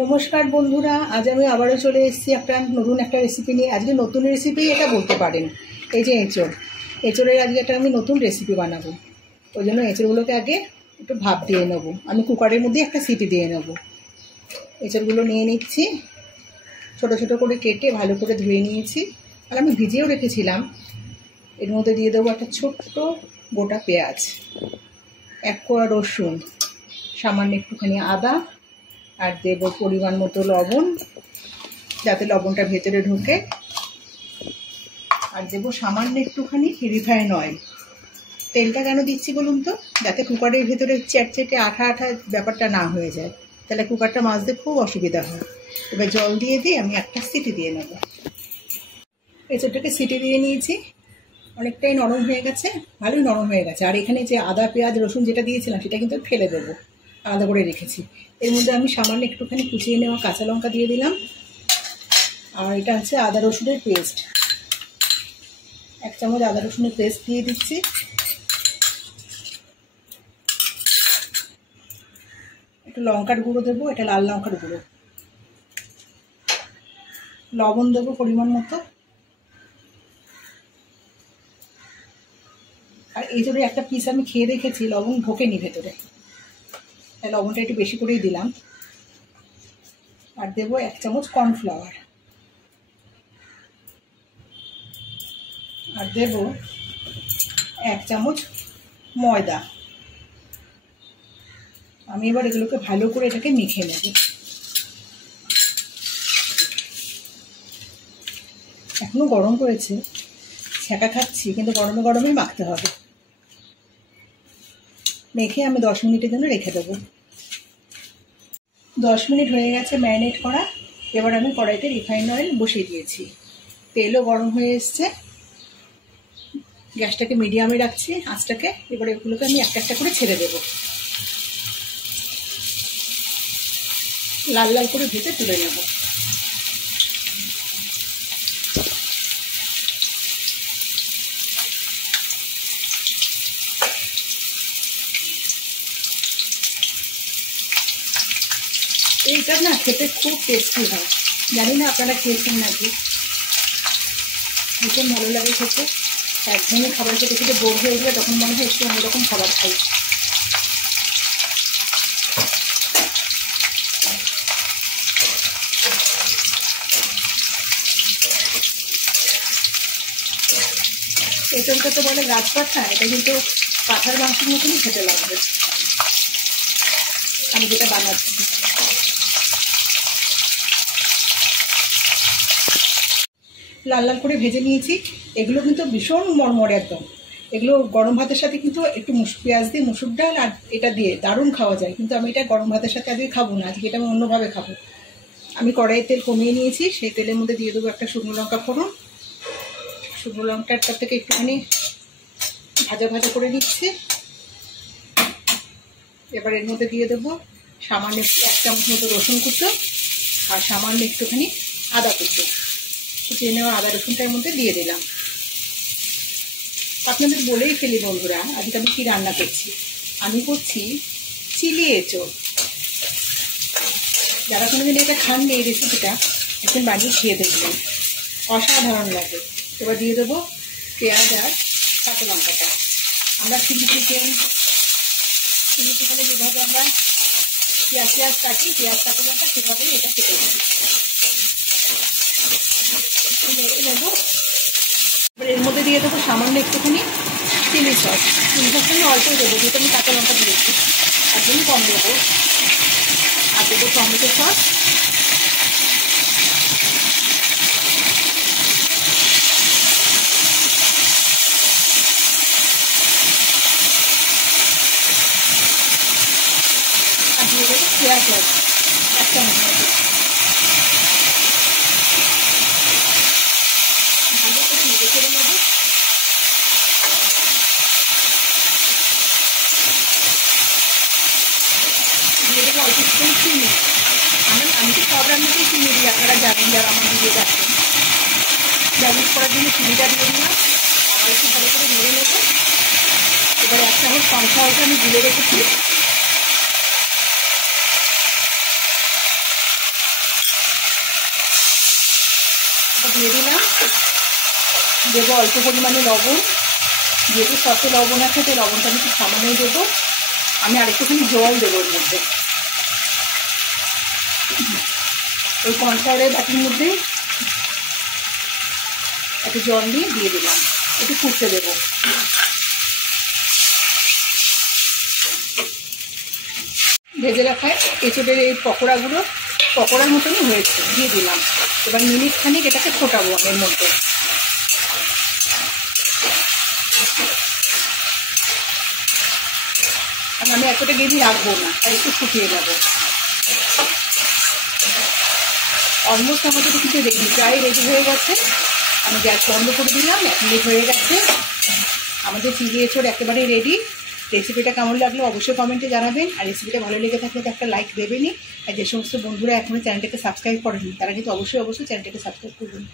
নমস্কার বন্ধুরা, আজ আমি আবারও চলে এসেছি নতুন একটা রেসিপি নিয়ে। আজকে নতুন রেসিপি এটা বলতে পারেন। এই যে এঁচোড়ের আজকে একটা আমি নতুন রেসিপি বানাবো। ওই জন্য এঁচোড়গুলোকে আগে একটু ভাপ দিয়ে নেবো। আমি কুকারের মধ্যে একটা সিটি দিয়ে নেবো। এঁচোড়গুলো নিয়ে নিচ্ছি, ছোট ছোট করে কেটে ভালো করে ধুয়ে নিয়েছি, আর আমি ভিজিয়েও রেখেছিলাম। এর মধ্যে দিয়ে দেবো একটা ছোট্ট গোটা পেঁয়াজ, 1 কোয়া রসুন, সামান্য একটুখানি আদা, আর দেব পরিমাণ মতো লবণ, যাতে লবণটা ভেতরে ঢোকে, আর দেব সামান্য একটুখানি রিফাইন অয়েল। তেলটা কেন দিচ্ছি বলুন তো? যাতে কুকারের ভেতরে চ্যাটচেটে আঠা আঠা ব্যাপারটা না হয়ে যায়, তাহলে কুকারটা মাজতে খুব অসুবিধা হয়। এবার জল দিয়ে আমি একটা সিটি দিয়ে নেব। এঁচোড়টাকে সিটি দিয়ে নিয়েছি, অনেকটাই নরম হয়ে গেছে, ভালোই নরম হয়ে গেছে। আর এখানে যে আদা পেঁয়াজ রসুন যেটা দিয়েছিলাম সেটা কিন্তু ফেলে দেবো, আলাদা করে রেখেছি। এর মধ্যে আমি সামান্য একটুখানি কুচিয়ে নেওয়া কাঁচা লঙ্কা দিয়ে দিলাম, আর এটা হচ্ছে আদা রসুনের পেস্ট, 1 চামচ আদা রসুনের পেস্ট দিয়ে দিচ্ছি। একটু লঙ্কার গুঁড়ো দেবো, এটা লাল লঙ্কার গুঁড়ো। লবণ দেবো পরিমাণ মতো। আর এই জন্য একটা পিস আমি খেয়ে দেখেছি, লবণ ঢোকেনি ভেতরে, তাই লবণটা একটু বেশি করেই দিলাম। আর দেবো 1 চামচ কর্নফ্লাওয়ার, আর দেব 1 চামচ ময়দা। আমি এবার এগুলোকে ভালো করে এটাকে মেখে নেব। এখনো গরম করেছে, ছ্যাঁকা খাচ্ছি, কিন্তু গরমে গরমেই মাখতে হবে। মেখে আমি 10 মিনিটের জন্য রেখে দেবো। 10 মিনিট হয়ে গেছে ম্যারিনেট করা। এবার আমি কড়াইতে রিফাইন অয়েল বসিয়ে দিয়েছি, তেলও গরম হয়ে এসছে। গ্যাসটাকে মিডিয়ামে রাখছি আঁচটাকে। এবার এগুলোকে আমি একটা একটা করে ছেড়ে দেবো, লাল লাল করে ভেজে তুলে নেব। এইটা না খেতে খুব টেস্টি হয়, জানি না আপনারা খেয়েছেন নাকি। ভীষণ ভালো লাগে খেতে। একদমই খাবার খেতে খেতে বোর হয়ে উঠবে, তখন মনে হয় একটু অন্যরকম খাবার খাই। এঁচোড়টা তো বলে গাছপাতা, এটা কিন্তু পাঠার মাংসের মতনই খেতে লাগবে আমি যেটা বানাচ্ছি। লাল লাল করে ভেজে নিয়েছি। এগুলো কিন্তু ভীষণ মরমরে একদম। এগুলো গরম ভাতের সাথে কিন্তু একটু পেঁয়াজ দিয়ে মুসুর ডাল আর এটা দিয়ে দারুণ খাওয়া যায়, কিন্তু আমি এটা গরম ভাতের সাথে আজকে খাবো না, আজকে এটা আমি অন্যভাবে খাবো। আমি কড়াইয়ের তেল কমিয়ে নিয়েছি, সেই তেলের মধ্যে দিয়ে দেবো একটা শুকনো লঙ্কা ফোড়ন। শুকনো লঙ্কাটার থেকে একটুখানি ভাজা ভাজা করে নিচ্ছি। এবার এর মধ্যে দিয়ে দেবো সামান্য 1 চামচ মতো রসুন কুচো, আর সামান্য একটুখানি আদা কুচো। কুচিয়ে নেওয়া আদা রসুনটার মধ্যে দিয়ে দিলাম। আপনাদের বলেই ফেলি বন্ধুরা, আজকে আমি কী রান্না করছি। আমি করছি চিলি এঁচোড়। যারা কোনোদিন এটা খাননি, এই রেসিপিটা একদিন বানিয়ে খেয়ে দেখবেন, অসাধারণ লাগে। এবার দিয়ে দেবো পেঁয়াজ আর কাঁচা লঙ্কাটা। আমরা চিলি চিকেনে যেভাবে আমরা পেঁয়াজ কাটি, পেঁয়াজ কাঁচা লঙ্কা সেভাবেই এটা কেটে দিচ্ছি। নেবো। এবার এর মধ্যে দিয়ে দেবো সামান্য একটুখানি চিলি সস। চিলি সসটা আমি অল্পই দেবো, যেহেতু আমি কাঁচা লঙ্কা দিয়েছি, একদমই কম দেবো। আর দেবো টমেটো সস, আর দিয়ে দেবো পেঁয়াজ লাগবে 1 চামচ মতো। ভালো করে নেড়ে চেড়ে নেবো। দিয়ে দেবো অল্প একটু চিনি। আমি তো সব রান্নাতেই চিনি দিই, আপনারা জানেন যারা আমার দিয়ে যাচ্ছেন। ব্যালেন্স করার জন্য চিনিটা দিয়ে দিলাম। আর একটু ভালো করে নেড়ে নেবো। এবার 1 চামচ কর্নফ্লাওয়ারটা আমি গুলে রেখেছি, দিয়ে দিলাম। দেবো অল্প পরিমাণে লবণ, যেহেতু সসে লবণ আছে তাই লবণটা আমি একটু সামান্যই দেবো। আমি আরেকটুখানি জল দেবো ওর মধ্যে, ওই কর্নফ্লাওয়ারের বাটির মধ্যে একটু জল দিয়ে দিলাম, একটু ফুটতে দেবো। ভেজে রাখা এঁচোড়ের এই পকোড়ার মতনই হয়েছে, দিয়ে দিলাম। এবার মিনিট খানিক এটাকে ফোটাবো এর মধ্যে। আর আমি এতটা গ্রেভি রাখবো না, তাই একটু শুকিয়ে যাবো। অলমোস্ট আমাদের কিন্তু রেডি, প্রায় রেডি হয়ে গেছে। আমি গ্যাস বন্ধ করে দিলাম, 1 মিনিট হয়ে গেছে। আমাদের চিলি এঁচোড় একেবারে রেডি। রেসিপিটা কেমন লাগলো অবশ্যই কমেন্টে জানাবেন। আর রেসিপিটা ভালো লেগে থাকলে তো একটা লাইক দেবেনই। আর যে সমস্ত বন্ধুরা এখনও চ্যানেলটাকে সাবস্ক্রাইব করেনি তারা কিন্তু অবশ্যই চ্যানেলটাকে সাবস্ক্রাইব করবেন।